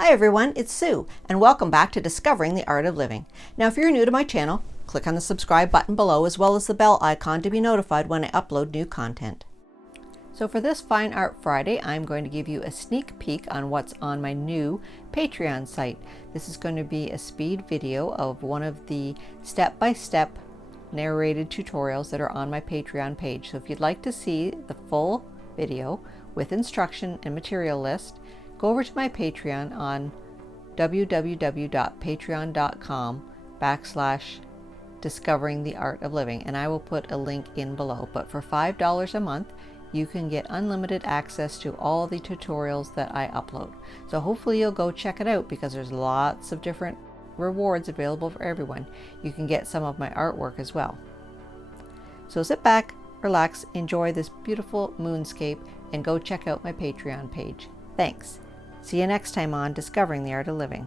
Hi everyone, it's Sue, and welcome back to Discovering the Art of Living. Now if you're new to my channel, click on the subscribe button below as well as the bell icon to be notified when I upload new content. So for this Fine Art Friday, I'm going to give you a sneak peek on what's on my new Patreon site. This is going to be a speed video of one of the step-by-step narrated tutorials that are on my Patreon page. So if you'd like to see the full video with instruction and material list, go over to my Patreon on www.patreon.com/discovering the art of living, and I will put a link in below. But for $5 a month, you can get unlimited access to all the tutorials that I upload. So hopefully you'll go check it out because there's lots of different rewards available for everyone. You can get some of my artwork as well. So sit back, relax, enjoy this beautiful moonscape, and go check out my Patreon page. Thanks. See you next time on Discovering the Art of Living.